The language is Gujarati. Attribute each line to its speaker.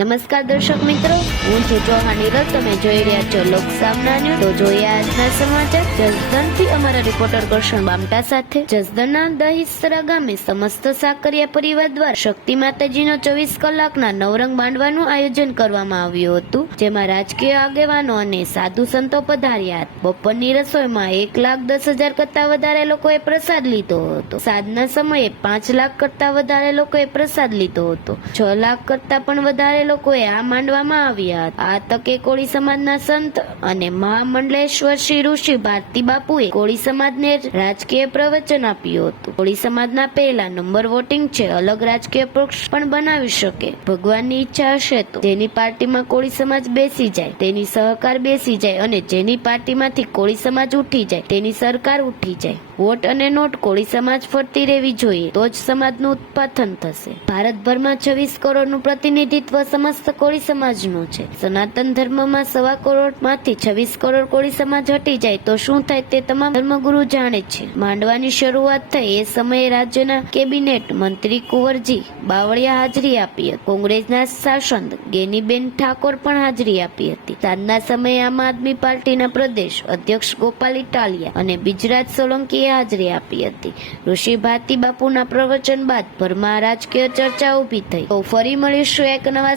Speaker 1: નમસ્કાર દર્શક મિત્રો, હું છું ચૌહાણ નીરજ, તમે જોઈ રહ્યા છો લોક સામના ન્યૂઝ. તો જોઈએ આજના સમાચાર. જસદણથી અમારા રિપોર્ટર કરશન બામટા સાથે. જસદણના દહીસરા ગામે સમસ્ત સાકરિયા પરિવાર દ્વારા શક્તિ માતાજીનો ચોવીસ કલાકના નવરંગ બાંધવાનું આયોજન કરવામાં આવ્યું હતું, જેમાં રાજકીય આગેવાનો અને સાધુ સંતો પધાર્યા. બપોરની રસોઈમાં એક લાખ દસ હજાર કરતા વધારે લોકોએ પ્રસાદ લીધો હતો. સાંજના સમયે પાંચ લાખ કરતા વધારે લોકોએ પ્રસાદ લીધો હતો. છ લાખ કરતા પણ વધારે લોકોએ આ માંડવામાં આવ્યા આ તકે કોળી સમાજના સંત અને મહામંડલેશ્વર શ્રી ઋષિ ભારતી બાપુએ કોળી સમાજને રાજકીય પ્રવચન આપ્યું હતું. કોળી સમાજના પહેલા નંબર વોટિંગ છે, અલગ રાજકીય પક્ષ પણ બનાવી શકે. ભગવાનની ઈચ્છા હશે તો જેની પાર્ટીમાં કોળી સમાજ બેસી જાય, તેની સહકાર બેસી જાય અને જેની પાર્ટીમાંથી કોળી સમાજ ઉઠી જાય, તેની સરકાર ઉઠી જાય. વોટ અને નોટ કોળી સમાજ ફરતી રહેવી જોઈએ, તો જ સમાજનું ઉત્પાદન થશે. ભારતભરમાં છવ્વીસ કરોડનું પ્રતિનિધિત્વ સમસ્ત કોળી સમાજનું છે. સનાતન ધર્મમાં સવા કરોડમાંથી છવ્વીસ કરોડ કોળી સમાજ હટી જાય તો શું થાય તે તમામ ધર્મગુરુ જાણે છે. માંડવાની શરૂઆત થઈ એ સમયે રાજ્યના કેબિનેટ મંત્રી કુંવરજી બાવળિયા હાજરી આપી હતી. કોંગ્રેસના શાસન ગેનીબેન ઠાકોર પણ હાજરી આપી હતી. સાંજના સમયે આમ આદમી પાર્ટીના પ્રદેશ અધ્યક્ષ ગોપાલ ઇટાલિયા અને બિજરાજ સોલંકીએ હાજરી આપી હતી. ઋષિ ભારતી બાપુના પ્રવચન બાદ ભરમાં રાજકીય ચર્ચા ઊભી થઈ. તો ફરી મળીશું એક નવા